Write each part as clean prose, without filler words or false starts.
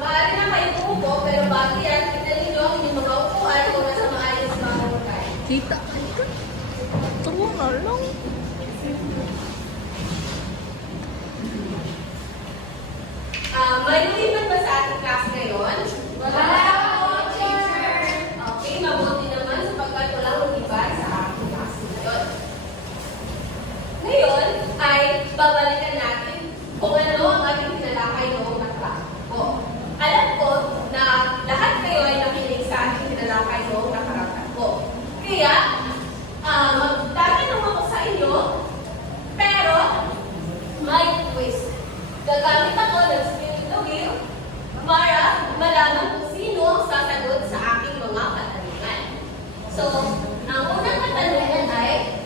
Maaari na kayo umupo, pero bago yan, tignan ninyo ang inyong mga upuan kung nasa maayos mga hukay. Kita. Ito nga lang. May lumipat ba sa ating class ngayon? Wala po, teacher. Okay, mabuti naman sapagkat walang lumipat sa ating class ngayon. Ngayon ay babalikan natin kung ano ang ating tinalakay noong nakaraan po. Alam ko na lahat kayo ay nakinig sa ating tinalakay noong nakaraan po. Kaya, magtatanong ako sa inyo, pero may twist. Gagamit ako ng spirit of will para malaman kung sino ang sasagot sa aking mga katanungan. So, ang unang katanungan ay,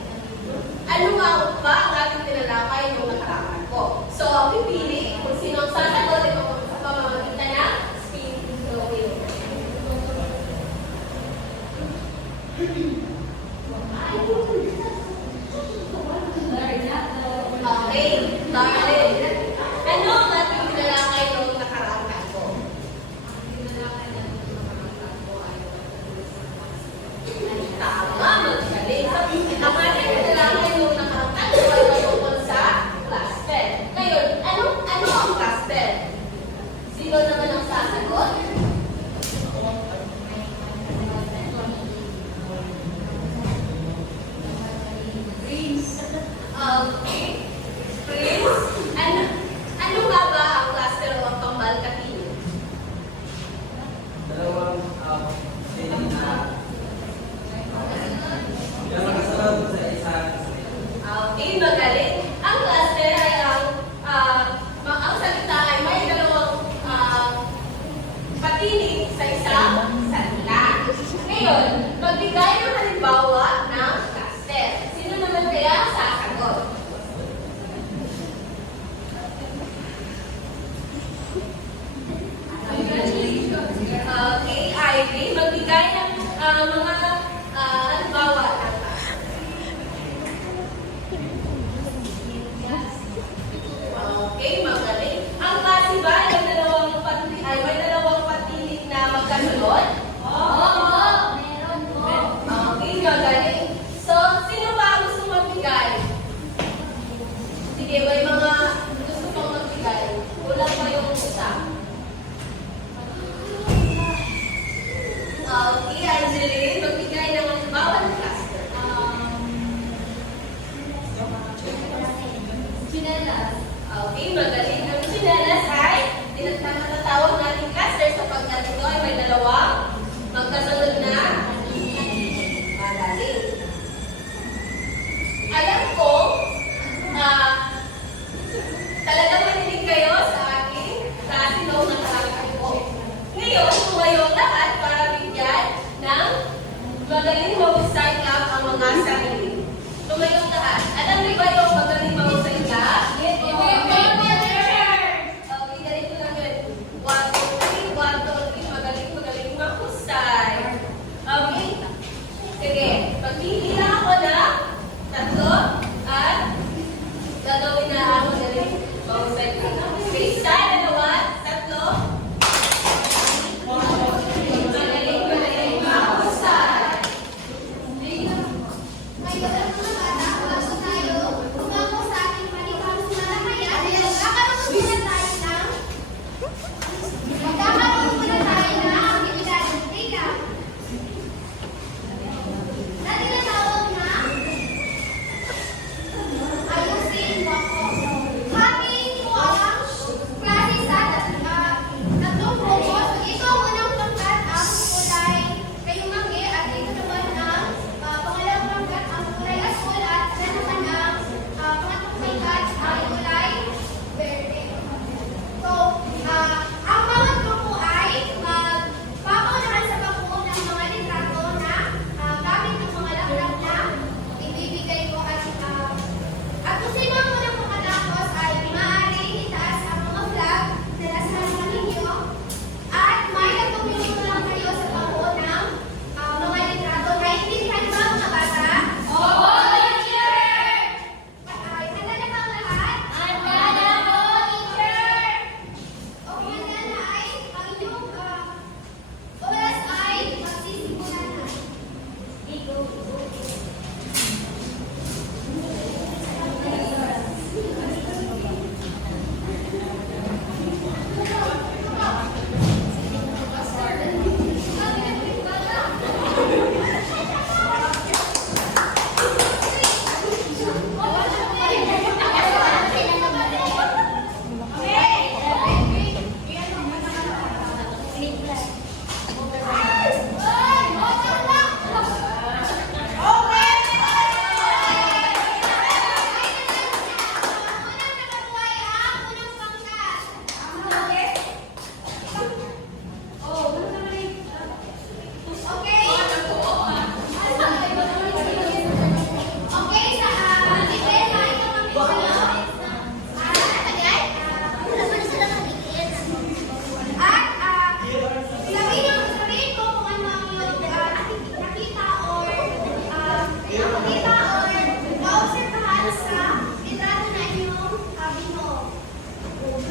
ano nga ba ang ating tinalakay noong nakaraan po? So, ang pipili kung sino ang sasagot ito sa pamamagitan ng spirit of will. Okay, darling. Ano ang ating tinalakay noong nakaraan po? Tama, magaling. Ang ating tinalakay noong nakaraan po ay patungkol sa cluster. Ngayon, ano ang cluster? Sino naman ang sasagot? Okay. Prince, ano nga ba ang cluster o ang kambal katino? Dalawang sinin na nakasunod sa isang Okay, magaling. Ang cluster ay ang salita ay may dalawang patinig sa isang salita. Ngayon, magbigay ng halimbawa ng cluster. Sino naman kaya ang sasagot? Okay, Ivy, magbigay ng mga halimbawa ng cluster. Okay, magaling. Ang klase ba ay may dalawang patinig na magkasunod? Oo, meron po. Okay, magaling. So, sino ba ang gusto magbigay? Sige, may mga gusto pang magbigay. Kulang pa yung isa. Okay, Angeline, magbigay ng halimbawa ng cluster. Chinelas. Okay, magaling. Ang chinelas ay tinatawag natin cluster sapagkat ito ay may dalawang magkasunod na magaling. Alam ko, talagang maninig kayo sa aking klase noong nakaraan ko. Ngayon, tumayo lahat para bigyan ng magaling mahusay ka ang mga sarili. Tumayo lahat. Alam niyo ba yung magaling mahusay ka? Yes, okay, ganito lang yun. 1, 2, 3, 1, 2, 3, magaling mahusay.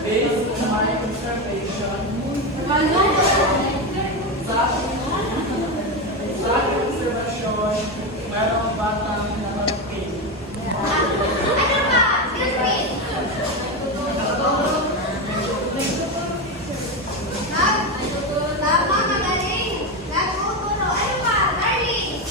Based on my observation, sa observasyon, mayroong batang namalaki. Tama, magaling. Nagtuturo. Ano pa, darling?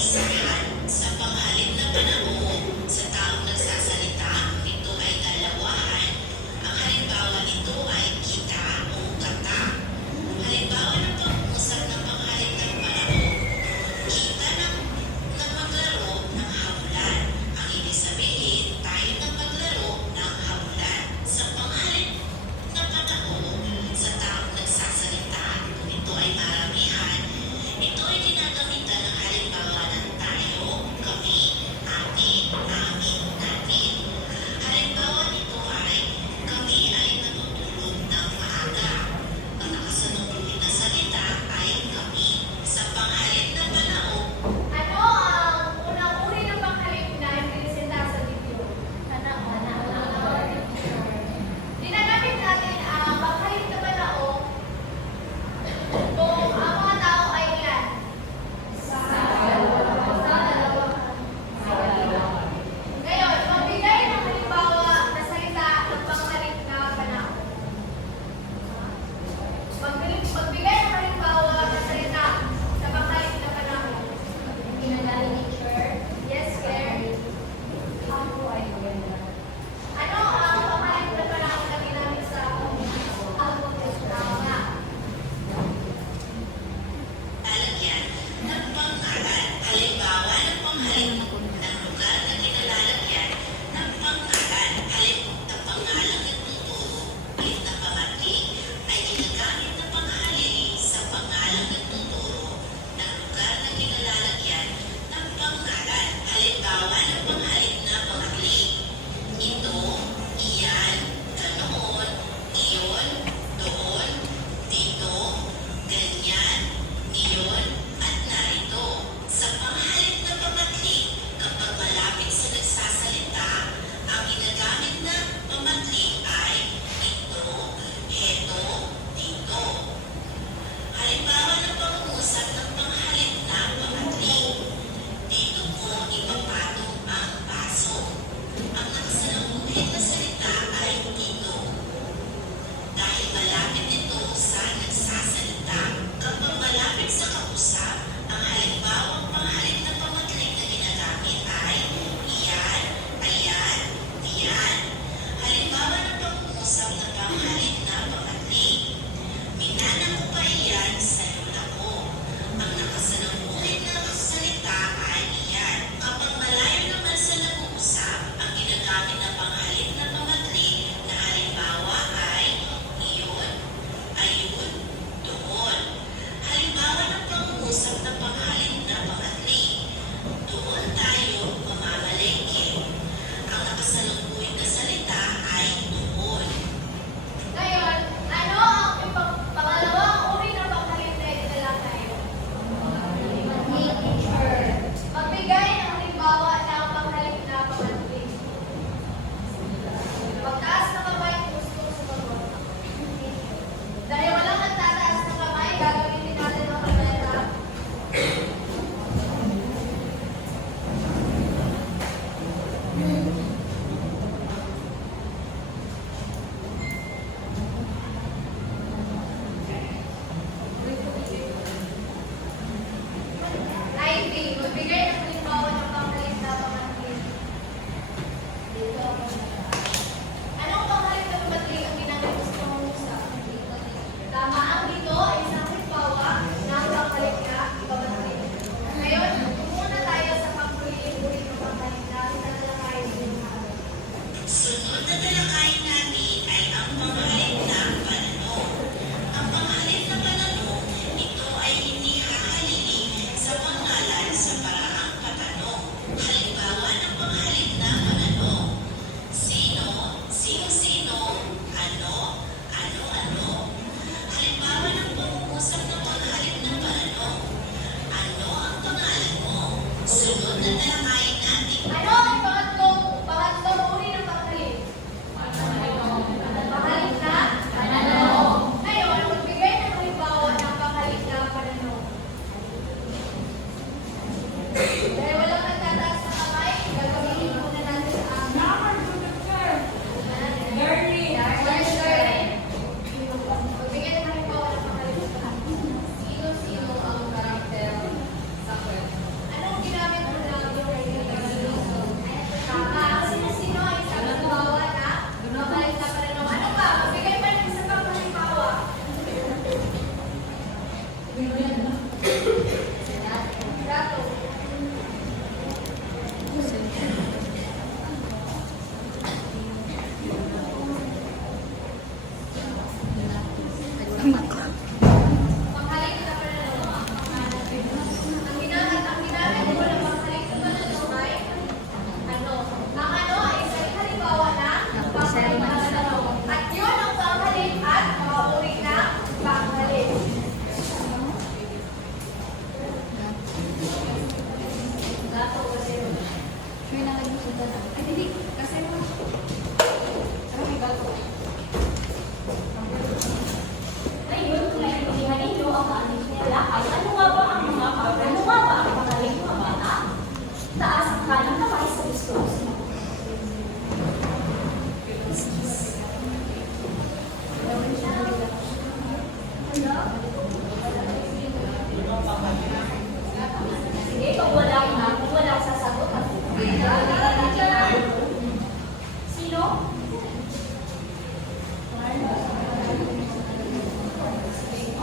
Isahan sa panghalip na panahon sa taong nagsasalita, ito ay dalawahan. Ang halimbawa nito ay kita o kata. Halimbawa ng pag-usap ng panghalip ng panahon, kita na maglaro ng habulan. Ang ibig sabihin, tayo na maglaro ng habulan. Sa panghalip na panahon sa taong nagsasalita, kung ito ay maramihan, ito ay ginagamitan ng halimbawa ng tayo, kami, atin, amin, natin. Halimbawa nito ay kami ay natutulog ng maaga. Ang nakasalukuyan na salita ay kami. Sa panghalip na panahon, Ano ang unang uri ng panghalip na ipinisenta sa video? Ginagamit natin ang panghalip na panahon kung ang mga tao ay ilan? Sa dalawa. Ngayon, magbigay ng halimbawa na salita ng panghalip na panahon. Magbigay ng halimbawa na salita sa panghalip na panahon. Yes, Claire. Ano ang panghalip na panahon na ginamit sa tama? lalagyan ng pangalan. Halimbawa ng panghalip ng lugar na kinalalagyan ng pangalan. Halip na pangalang nagtuturo. Halip na pamatik ay ginagamit na panghalip sa pangalang nagtuturo ng lugar na kinalalagyan ng pangalan. Halimbawa ng panghalip na pangalan. Ito, iyan, ganoon, iyon, doon, dito, ganyan, iyon, at narito. Sa panghalip na pamatlik, kapag malapit sa nagsasalita, ang ginagamit na pamatlik ay ito, heto, dito. Halimbawa ng pag-uusap ng panghalip na pamatlik. Dito po ipapatong ang baso. Ang nakasalamuhin na salita ay dito. Dahil malapit ito sa nagsasalita, kapag malapit sa kausap, ang halimbawang panghalip na pamatlik na ginagamit ay iyan, ayan, diyan. Halimbawa ng pag-uusap na panghalip na pamatlik. Minana ko pa iyan sa lula ko. Ang nakasalamuhin na salita ay iyan. Kapag malayo naman sa nag-uusap, ang ginagamit na panghalip na pamatlik na halimbawa ay iyon, ayun, doon. Halimbawa ng pag-uusap na panghalip na pamatlik. Doon tayo mamamalengke. Ang nakasalukuyan na salita ay doon. Ngayon, ano ang pangalawang uri ng panghalip na itinalakay? Magbigay ng halimbawa ng panghalip na panghalip. Pagtaas ng kamay, gusto sumagot. Dahil walang nagtataas ng kamay, gagamitin natin ang kalenda. ID, magbigay ng halimbawa ng panghalip na panghalip. Anong panghalip na panghalip ang ginamit mo sa pangungusap? Tama, ang dito ay isang halimbawa ng panghalip na panghalip. Ngayon, muna tayo sa pagpuli-uli ng panghalip na itinalakay din. Sunod na talakayin natin ay ang panghalip na pananong. Ang panghalip na pananong, ito ay hindi hahalili sa pangalan sa paraang patanong. Halimbawa ng panghalip na pananong. Sino, sino-sino, ano, ano-ano. Halimbawa ng pag-uusap ng panghalip na pananong. Ano ang pangalan mo? Sunod na talakayin natin. Ano ang pangatlong uri ng panghalip? Panghalip na pananong. Ngayon, magbigay ng halimbawa ng panghalip na pananong. Dahil walang nagtataas na kamay, gagawin muna natin ang learning. Magbigay ng halimbawa ng panghalip na pananong. Sino-sino ang karakter sa kwento? Anong gato kasi Sure na kayo sa dala. ay hindi kasi mo ano may gato ayun kung naiintindihan ninyo ang ating nilakay ano nga ba ang pangaling mga bata taas ang kanang kamay sa diskurso sige kung walang sasagot sino?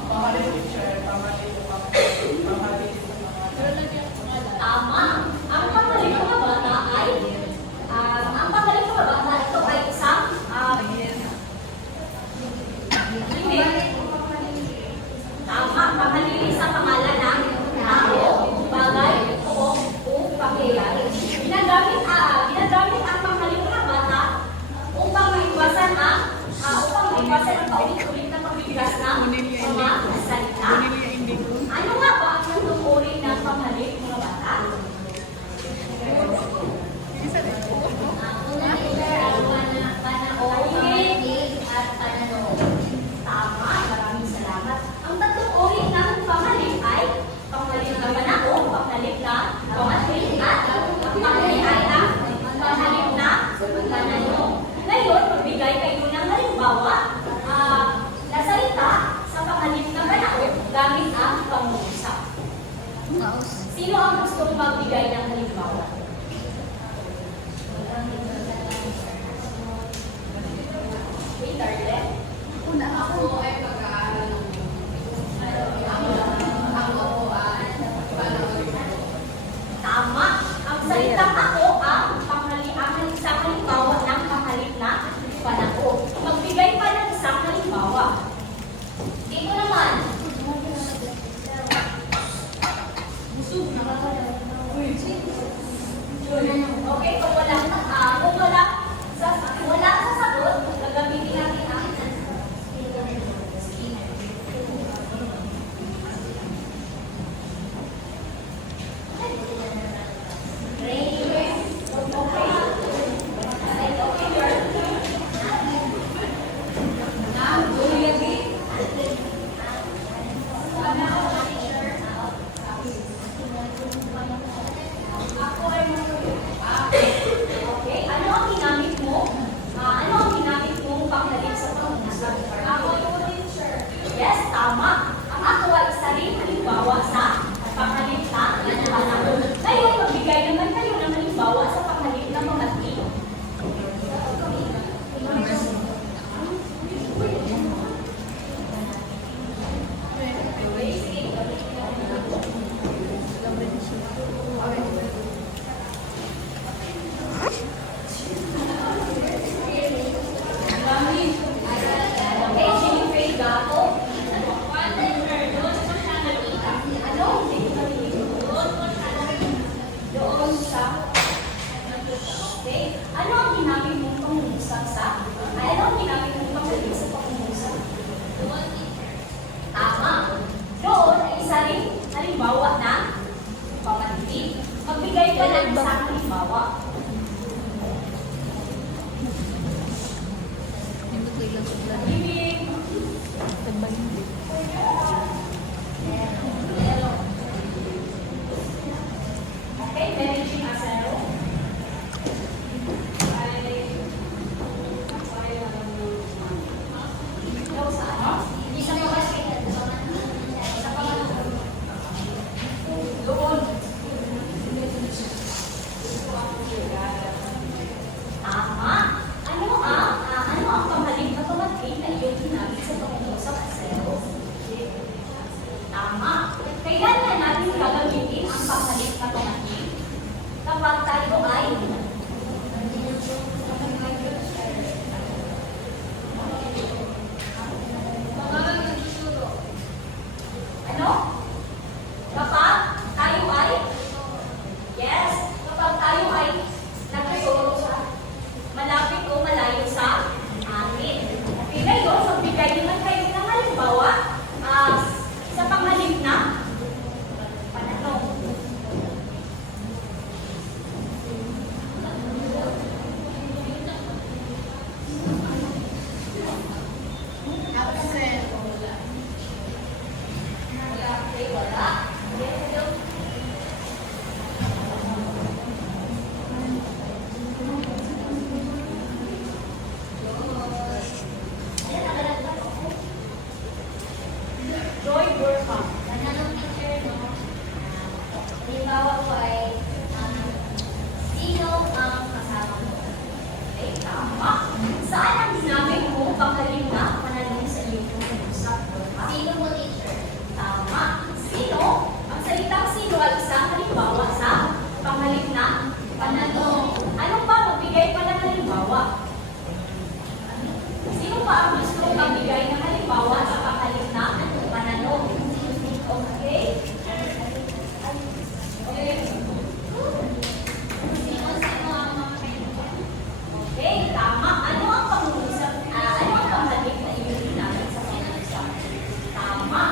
Pamalit, teacher. Pamalit. Tama. Ang pangalan ng mga bata ay ito ay isang hindi. Tama. Pangalili sa pangalan ng tao, bagay, o pangyayari. Ginagamit ang pangalan ng bata upang maiwasan ang paulit-ulit na pagbigas ng mga salita. Ano nga ba ang tuturing ng pamalit mga bata? Tama, maraming salamat. Ang tatlong uri ng pamalit ay pamalit na panahon, pamalit na pamalit at ang pamalit ay ang pamalit na panahon. Ngayon, magbigay kayo ng halimbawa na salita sa pamalit na panahon gamit ang pangungusap. Sino ang gustong magbigay ng halimbawa? Wait, Darlene. Ako ay pag-aaral ng tama. Ang salitang ako ang isang halimbawa ng pamalit na panahon. Magbigay pa ng isang halimbawa. Dito naman. Okay, kung wala sasagot, gagamitin natin ang okay, ano ang ginamit mo? Ano ang ginamit mong panghalip sa pangungusap? Ako yung teacher. Yes, tama. Ang ako ay isa rin halimbawa sa panghalip na panahon. Ngayon, magbigay naman kayo ng halimbawa sa panghalip na pamati. Okay, sige. Okay, Jennifer Gato. Doon sa okay. Ano ang ginamit mong pangungusap sa? Ano ang ginamit mong panghalip sa pangungusap? Tama. Doon ay isa rin halimbawa na pamati. Magbigay ka ng isang halimbawa. Ibig. Okay, managing asero. Doon. Tama. Ano ang pamaling na pamating na iyong ginamit sa pangungusap asero? Okay, tama. Saan ang ginamit mo panghalin na pananong sa iyong pag-usap? Sino mo, teacher? Tama. Sino? Ang salitang sino ay isang halimbawa sa panghalin na pananong. Ano ba magbigay pa ng halimbawa? Sino pa ang gusto magbigay ng halimbawa sa panghalin na pananong? Okay? Okay, tama. Ano ang pangungusap? Ano ang panghalin na iyong ginamit sa pangungusap? Tama.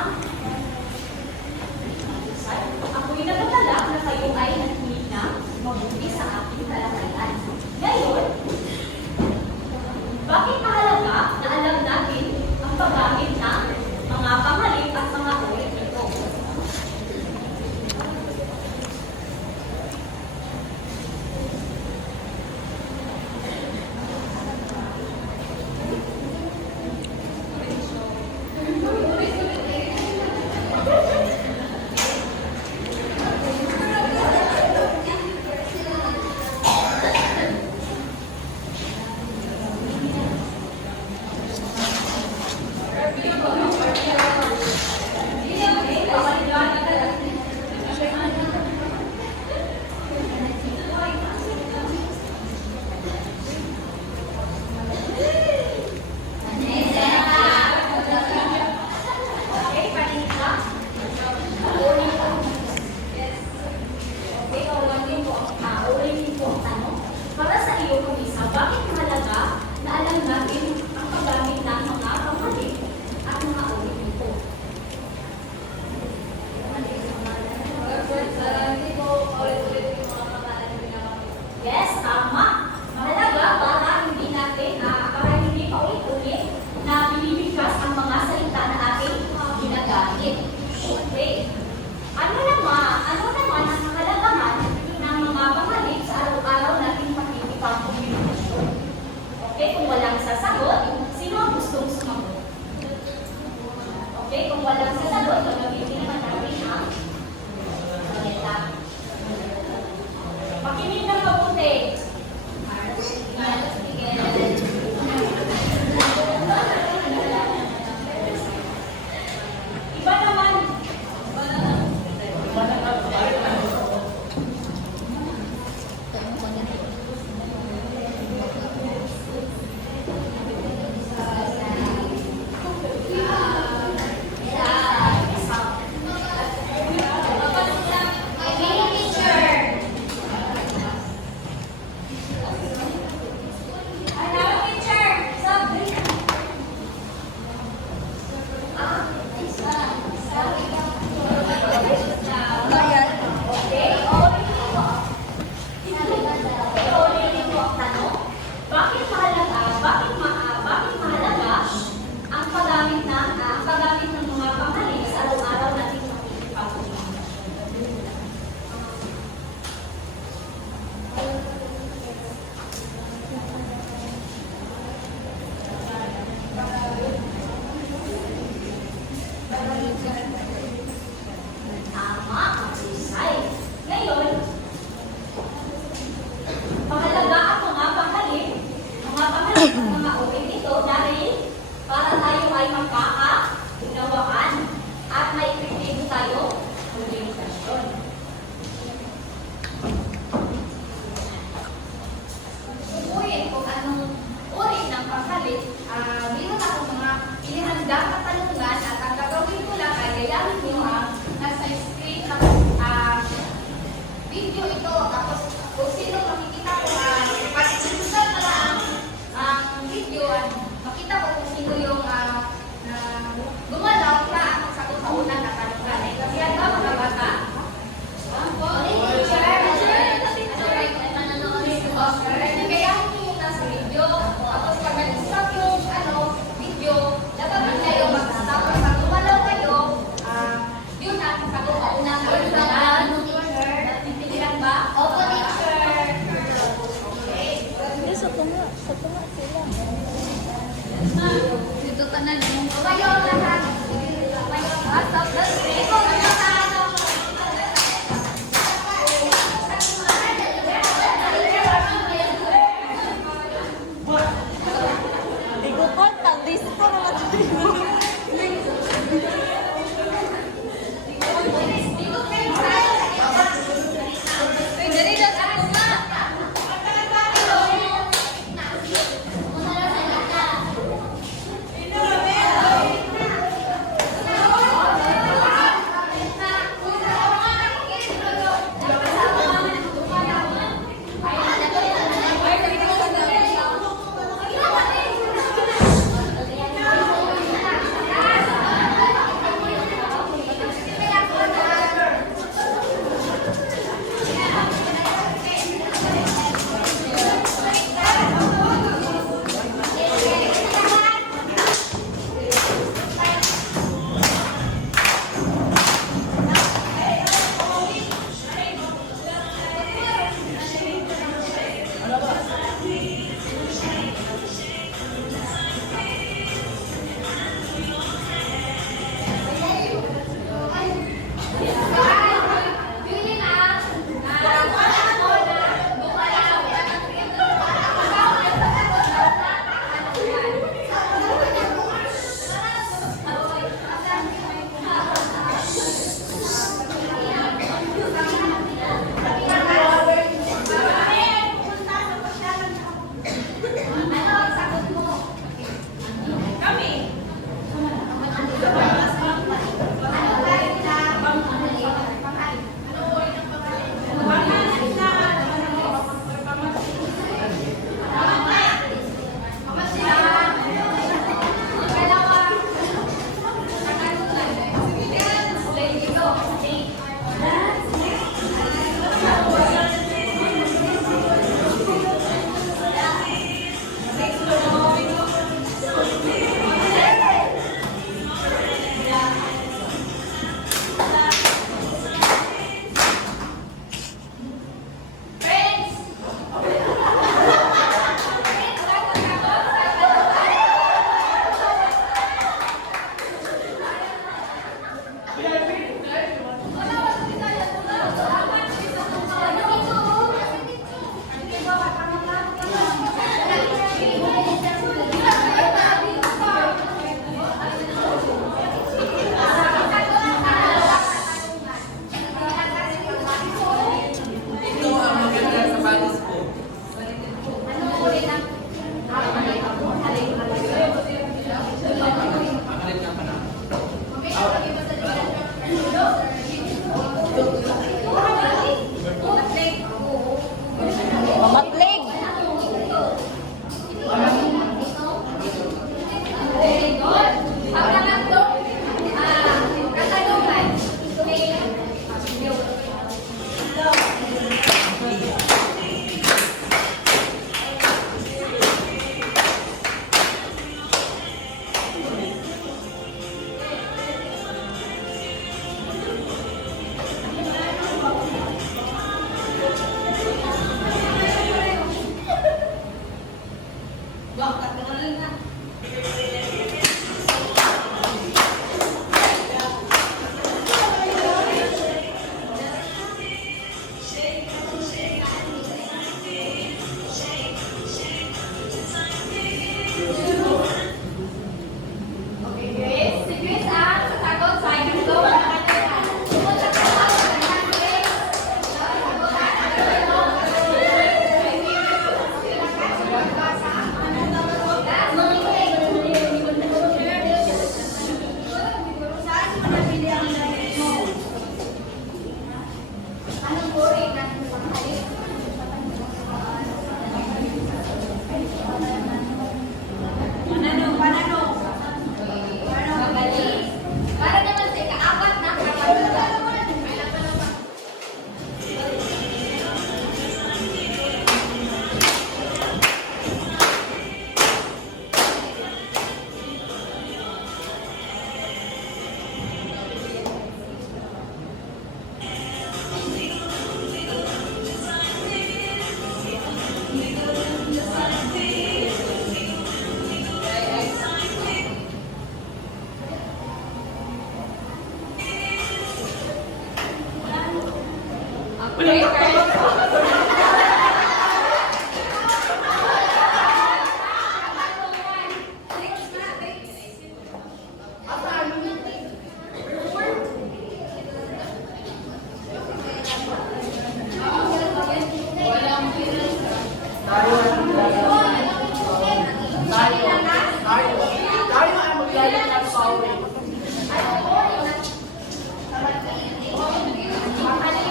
Ako'y nagtatala na kayo ay nakinig na mabuti sa aking talakayan. Ngayon, bakit mahalaga na alam natin ang paggamit ng mga panghalin at mga ulit nito? Okay, paninig ka? Ulit ka. Okay, ulitin po ang tanong. Para sa iyo kung isa, bakit mahalaga na alam natin ang paggamit ng mga panghalin at mga ulit nito? Yes, tama. Mahalaga para hindi natin, para hindi pa ulit-ulit na binibigkas ang mga salita na ating ginagamit. Okay. Ano naman ang kahalagahan ng mga panghalin sa araw-araw nating pakikipagkomunikasyon? Okay, kung walang sasagot, sino ang gustong sumagot? Okay, kung walang sasagot, gagamitin naman natin ang salita. Makinig ng mabuti. Iba naman. Bakit mahalaga ang paggamit ng mga panghalin sa araw-araw nating pakikipagkomunikasyon? Tama, mahusay. Ngayon, mahalaga ang mga panghalin at mga ulit ito dahil para tayo ay magkakaunawaan at may epektibo tayo komunikasyon. Subuhin kung anong uri ng panghalin. Meron akong mga inihandang katanungan at ang gagawin ko lang ay gayahin nyo ang nasa screen ng video ito. Tapos kung sino makikita ko pag-inusan na lang ang video at makita ko kung sino yung gumalaw na ang sagot sa unang katanungan. Kasi yan ba mga bata? Gayahin nyo yung nasa video. Tapos pag nag-stop yung video, dapat kayo mag-stop. Pag gumalaw kayo, yun ang sagot sa unang katanungan. Natintigilan ba? Opo, teacher. Okay. Sa tunga sila. Dito ka na lang. Kayo lahat. Kayo lahat. Ikaw na sa Tayo ang maglalagay ng sawing.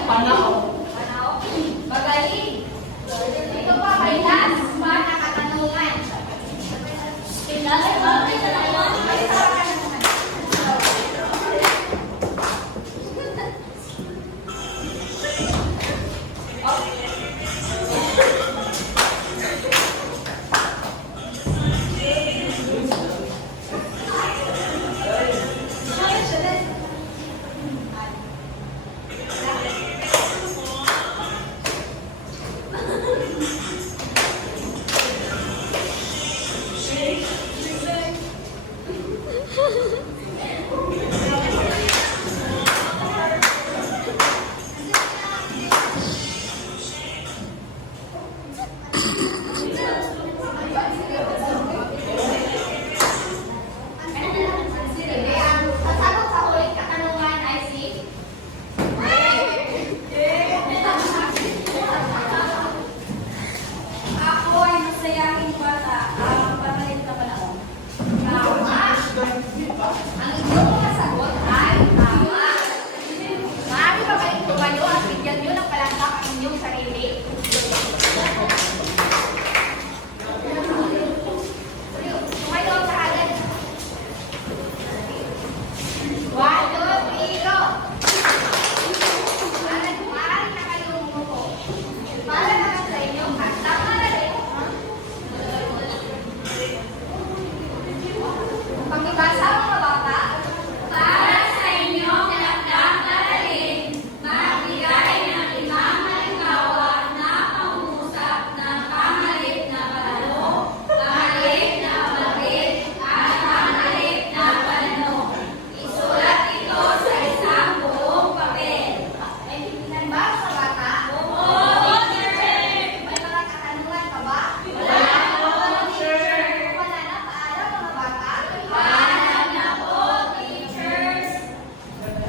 Panahon. Magaling. Ito pa, may last pa na katanungan. Okay.